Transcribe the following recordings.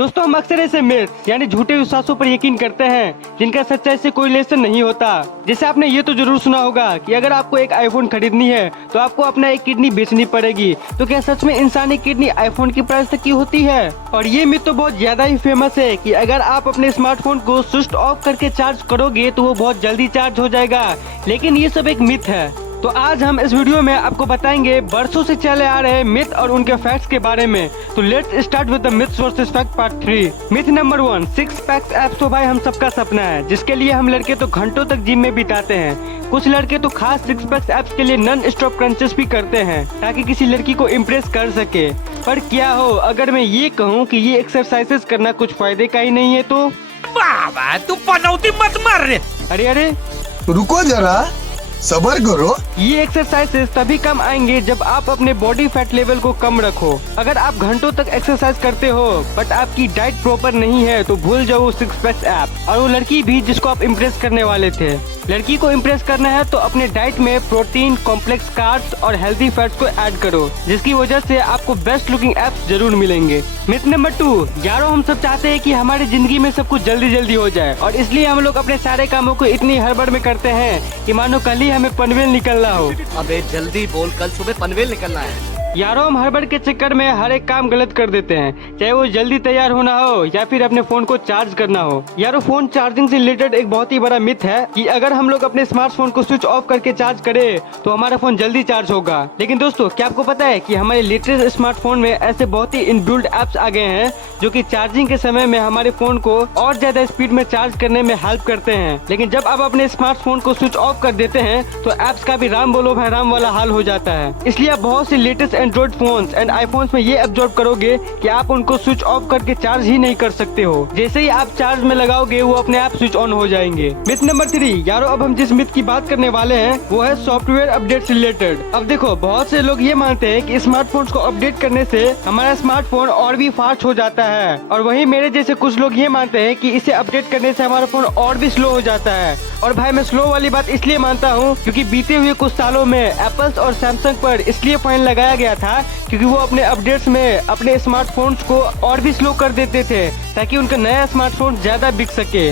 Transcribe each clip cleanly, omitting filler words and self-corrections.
दोस्तों हम अक्सर ऐसे मिथ यानी झूठे विश्वासों पर यकीन करते हैं जिनका सच्चाई से कोई रिलेशन नहीं होता। जैसे आपने ये तो जरूर सुना होगा कि अगर आपको एक आईफोन खरीदनी है तो आपको अपना एक किडनी बेचनी पड़ेगी। तो क्या सच में इंसानी किडनी आईफोन की प्राइस तक की होती है? और ये मिथ तो बहुत ज्यादा ही फेमस है कि अगर आप अपने स्मार्टफोन को स्विच ऑफ करके चार्ज करोगे तो वो बहुत जल्दी चार्ज हो जाएगा, लेकिन ये सब एक मिथ है। तो आज हम इस वीडियो में आपको बताएंगे बरसों से चले आ रहे मिथ और उनके फैक्ट्स के बारे में। तो let's start with the myths versus fact part 3। Myth number 1, 6 PACS abs तो भाई हम सबका सपना है, जिसके लिए हम लड़के तो घंटों तक जिम में बिताते हैं। कुछ लड़के तो खास 6 पैक्स एब्स के लिए नॉन स्टॉप क्रंचेस भी करते हैं ताकि किसी लड़की को इम्प्रेस कर सके। पर क्या हो अगर मैं ये कहूँ कि ये एक्सरसाइजेस करना कुछ फायदे का ही नहीं है तो? बाबा तू पनौती मत मार रे। अरे रुको जरा, सबर करो। ये एक्सरसाइजेस तभी कम आएंगे जब आप अपने बॉडी फैट लेवल को कम रखो। अगर आप घंटों तक एक्सरसाइज करते हो बट आपकी डाइट प्रॉपर नहीं है तो भूल जाओ 6 पैक्स ऐप और वो लड़की भी जिसको आप इम्प्रेस करने वाले थे। लड़की को इम्प्रेस करना है तो अपने डाइट में प्रोटीन, कॉम्प्लेक्स कार्ब्स और हेल्दी फैट्स को ऐड करो, जिसकी वजह से आपको बेस्ट लुकिंग एप्स जरूर मिलेंगे। मिथ नंबर 2, यारों हम सब चाहते हैं कि हमारी जिंदगी में सब कुछ जल्दी जल्दी हो जाए और इसलिए हम लोग अपने सारे कामों को इतनी हड़बड़ में करते हैं कि मानो कल ही हमें पनवेल निकलना हो। अबे जल्दी बोल, कल सुबह पनवेल निकलना है। यारों हम हड़बड़ के चक्कर में हर एक काम गलत कर देते हैं, चाहे वो जल्दी तैयार होना हो या फिर अपने फोन को चार्ज करना हो। यारों फोन चार्जिंग से रिलेटेड एक बहुत ही बड़ा मिथ है कि अगर हम लोग अपने स्मार्टफोन को स्विच ऑफ करके चार्ज करें तो हमारा फोन जल्दी चार्ज होगा। लेकिन दोस्तों क्या आपको पता है कि हमारे लेटेस्ट स्मार्टफोन में ऐसे बहुत ही इनबिल्ट एप्स आ गए हैं जो कि चार्जिंग के समय में हमारे फोन को और ज्यादा स्पीड में चार्ज करने में हेल्प करते हैं। लेकिन जब आप अपने स्मार्टफोन को स्विच ऑफ कर देते हैं तो एप्स का भी राम बोलो भाई राम वाला हाल हो जाता है। इसलिए आप बहुत सी latest android phones and iPhones में ये ऑब्जर्व करोगे कि आप उनको स्विच ऑफ करके चार्ज ही नहीं कर सकते हो। जैसे ही आप चार्ज में लगाओगे वो अपने आप स्विच ऑन हो जाएंगे। मिथ नंबर 3, यारों अब हम जिस मिथ की बात करने वाले हैं वो है सॉफ्टवेयर अपडेट रिलेटेड। अब देखो बहुत से लोग ये मानते हैं कि स्मार्टफोन्स को अपडेट करने से हमारा स्मार्टफोन और भी फास्ट हो जाता है, और वहीं मेरे जैसे कुछ लोग ये मानते हैं कि इसे अपडेट करने से हमारा फोन और भी स्लो हो जाता है। और भाई मैं स्लो वाली बात इसलिए मानता हूँ क्योंकि बीते हुए कुछ सालों में एप्पल और सैमसंग पर इसलिए फाइन लगाया गया था क्योंकि वो अपने अपडेट्स में अपने स्मार्टफोन्स को और भी स्लो कर देते थे ताकि उनका नया स्मार्टफोन ज्यादा बिक सके।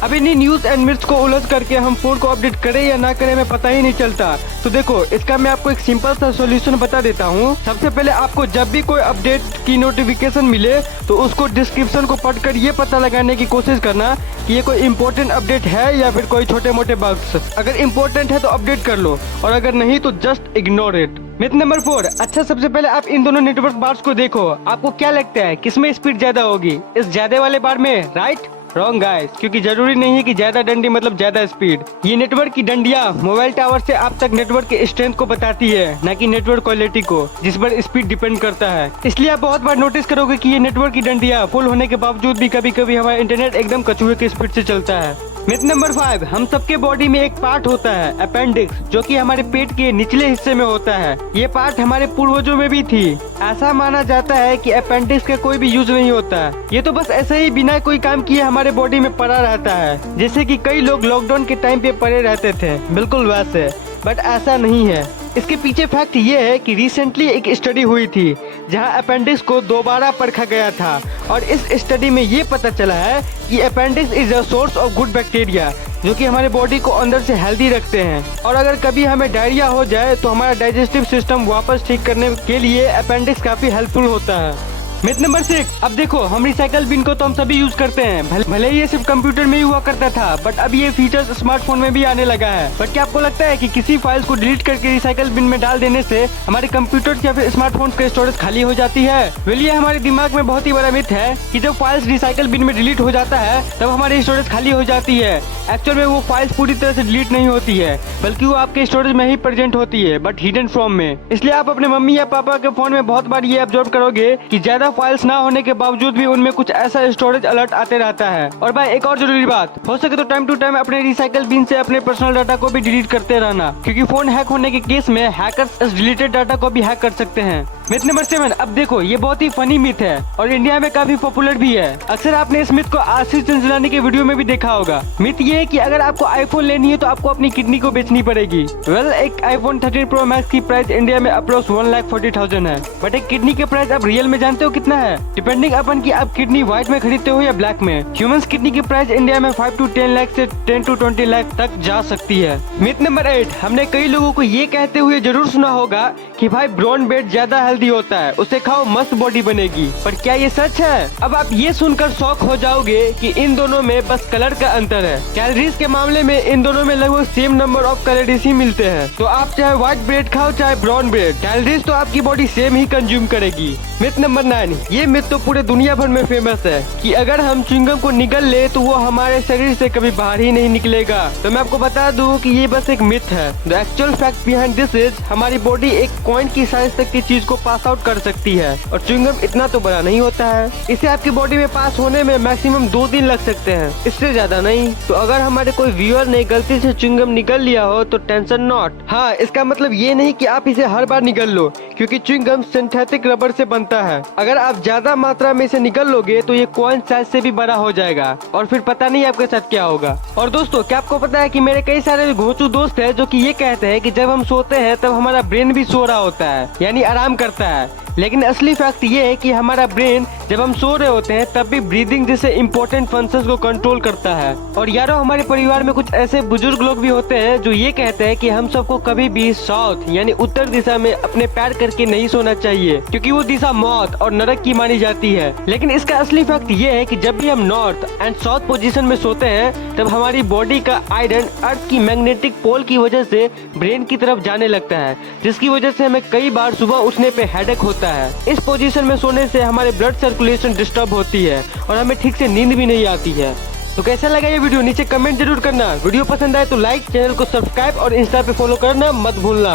अब इन्हीं न्यूज एंड मिथ्स को उलझ करके हम फोन को अपडेट करें या ना करें हमें पता ही नहीं चलता। तो देखो इसका मैं आपको एक सिंपल सा सॉल्यूशन बता देता हूँ। सबसे पहले आपको जब भी कोई अपडेट की नोटिफिकेशन मिले तो उसको डिस्क्रिप्शन को पढ़कर ये पता लगाने की कोशिश करना कि ये कोई इम्पोर्टेंट अपडेट है या फिर कोई छोटे मोटे बग्स। अगर इम्पोर्टेंट है तो अपडेट कर लो और अगर नहीं तो just ignore it. Myth number 4, अच्छा सबसे पहले आप इन दोनों नेटवर्क बार्स को देखो। आपको क्या लगता है किसमें स्पीड ज्यादा होगी, इस ज्यादा वाले बार में? राइट? रॉन्ग गाइस, क्योंकि जरूरी नहीं है कि ज्यादा डंडी मतलब ज्यादा स्पीड। ये नेटवर्क की डंडियां मोबाइल टावर से आप तक नेटवर्क के स्ट्रेंथ को बताती है, न कि नेटवर्क क्वालिटी को, जिस पर स्पीड डिपेंड करता है। इसलिए आप बहुत बार नोटिस करोगे कि ये नेटवर्क की डंडियां फुल होने के बावजूद भी कभी कभी हमारा इंटरनेट एकदम कछुए की स्पीड से चलता है। मिथ नंबर 5, हम सबके बॉडी में एक पार्ट होता है अपेंडिक्स, जो कि हमारे पेट के निचले हिस्से में होता है। ये पार्ट हमारे पूर्वजों में भी थी। ऐसा माना जाता है कि अपेंडिक्स का कोई भी यूज नहीं होता है, ये तो बस ऐसे ही बिना कोई काम किए हमारे बॉडी में पड़ा रहता है, जैसे कि कई लोग लॉकडाउन के टाइम पे पड़े रहते थे, बिल्कुल वैसे। बट ऐसा नहीं है। इसके पीछे फैक्ट ये है कि रिसेंटली एक स्टडी हुई थी जहां अपेंडिक्स को दोबारा परखा गया था और इस स्टडी में ये पता चला है कि appendix is a source of good bacteria जो कि हमारे बॉडी को अंदर से हेल्दी रखते हैं। और अगर कभी हमें डायरिया हो जाए तो हमारा डाइजेस्टिव सिस्टम वापस ठीक करने के लिए अपेंडिक्स काफी हेल्पफुल होता है। मिथ नंबर 6, अब देखो हम रिसाइकल बिन को तो हम सभी यूज करते हैं, भले ही ये सिर्फ कंप्यूटर में ही हुआ करता था बट अब ये फीचर्स स्मार्टफोन में भी आने लगा है। बट क्या आपको लगता है कि किसी फाइल्स को डिलीट करके रिसाइकल बिन में डाल देने से हमारे कंप्यूटर या फिर स्मार्टफोन का स्टोरेज खाली हो जाती है? वेल ये हमारे दिमाग में बहुत ही बड़ा मिथ है कि जब फाइल्स रिसाइकल बिन में डिलीट हो जाता है तब हमारी स्टोरेज खाली हो जाती है। एक्चुअल में वो फाइल्स पूरी तरह से डिलीट नहीं होती है बल्कि वो आपके स्टोरेज में ही प्रेजेंट होती है बट हिडन फॉर्म में। इसलिए आप अपने मम्मी या पापा के फोन में बहुत बार ये ऑब्जर्व करोगे कि ज्यादा फाइल्स ना होने के बावजूद भी उनमें कुछ ऐसा स्टोरेज अलर्ट आते रहता है। और भाई एक और जरूरी बात, हो सके तो टाइम टू टाइम अपने रिसाइकल बिन से अपने पर्सनल डाटा को भी डिलीट करते रहना, क्योंकि फोन हैक होने के केस में हैकर्स इस डिलीटेड डाटा को भी हैक कर सकते हैं। मिथ नंबर 7, अब देखो ये बहुत ही फनी मिथ है और इंडिया में काफी पॉपुलर भी है। अक्सर आपने इस मिथ को आशीष चंचलानी के वीडियो में भी देखा होगा। मिथ ये है कि अगर आपको आईफोन लेनी है तो आपको अपनी किडनी को बेचनी पड़ेगी। एक आईफोन 13 प्रो मैक्स की प्राइस इंडिया में अप्रोक्स 1,40,000 है। बट एक किडनी के प्राइस आप रियल में जानते हो कितना है? डिपेंडिंग अपन की आप किडनी व्हाइट में खरीदते हो या ब्लैक में। ह्यूमंस किडनी की प्राइस इंडिया में 5 to 10 लाख से 10 to 20 लाख तक जा सकती है। मिथ नंबर 8, हमने कई लोगों को ये कहते हुए जरूर सुना होगा कि भाई ब्राउन ब्रेड ज्यादा हेल्दी होता है, उसे खाओ मस्त बॉडी बनेगी। पर क्या ये सच है? अब आप ये सुनकर शॉक हो जाओगे कि इन दोनों में बस कलर का अंतर है। कैलोरीज के मामले में इन दोनों में लगभग सेम नंबर ऑफ कैलोरीज ही मिलते हैं। तो आप चाहे व्हाइट ब्रेड खाओ चाहे ब्राउन ब्रेड, कैलोरीज तो आपकी बॉडी सेम ही कंज्यूम करेगी। मिथ नंबर 9, ये मिथ तो पूरे दुनिया भर में फेमस है कि अगर हम च्युइंगम को निगल ले तो वो हमारे शरीर से कभी बाहर ही नहीं निकलेगा। तो मैं आपको बता दूं कि ये बस एक मिथ है। The actual fact behind this is हमारी बॉडी एक कॉइन की साइज तक की चीज को पास आउट कर सकती है और च्युइंगम इतना तो बड़ा नहीं होता है। इसे आपकी बॉडी में पास होने में मैक्सिमम 2 दिन लग सकते हैं, इससे ज्यादा नहीं। तो अगर हमारे कोई व्यूअर ने गलती से च्युइंगम निगल लिया हो तो टेंशन नॉट। हाँ, इसका मतलब ये नहीं कि आप इसे हर बार निगल लो, क्योंकि च्युइंगम सिंथेटिक रबर से बनता है। अगर आप ज्यादा मात्रा में इसे निगल लोगे तो ये कॉइन साइज से भी बड़ा हो जाएगा और फिर पता नहीं आपके साथ क्या होगा। और दोस्तों, क्या आपको पता है कि मेरे कई सारे घोंचू दोस्त हैं जो कि ये कहते हैं कि जब हम सोते हैं तब हमारा ब्रेन भी सो रहा होता है, यानी आराम करता है। लेकिन असली फैक्ट ये है कि हमारा ब्रेन जब हम सो रहे होते हैं तब भी ब्रीदिंग जैसे इम्पोर्टेंट फंक्शंस को कंट्रोल करता है। और यारों, हमारे परिवार में कुछ ऐसे बुजुर्ग लोग भी होते हैं जो ये कहते हैं कि हम सबको कभी भी साउथ यानी उत्तर दिशा में अपने पैर करके नहीं सोना चाहिए, क्योंकि वो दिशा मौत और नरक की मानी जाती है। लेकिन इसका असली फैक्ट ये है कि जब भी हम नॉर्थ एंड साउथ पोजीशन में सोते हैं तब हमारी बॉडी का आयरन अर्थ की मैग्नेटिक पोल की वजह से ब्रेन की तरफ जाने लगता है, जिसकी वजह से हमें कई बार सुबह उठने पे हेडेक होता है। इस पोजीशन में सोने से हमारे ब्लड सर्कुलेशन डिस्टर्ब होती है और हमें ठीक से नींद भी नहीं आती है। तो कैसा लगा ये वीडियो नीचे कमेंट जरूर करना। वीडियो पसंद आए तो लाइक, चैनल को सब्सक्राइब और इंस्टा पे फॉलो करना मत भूलना।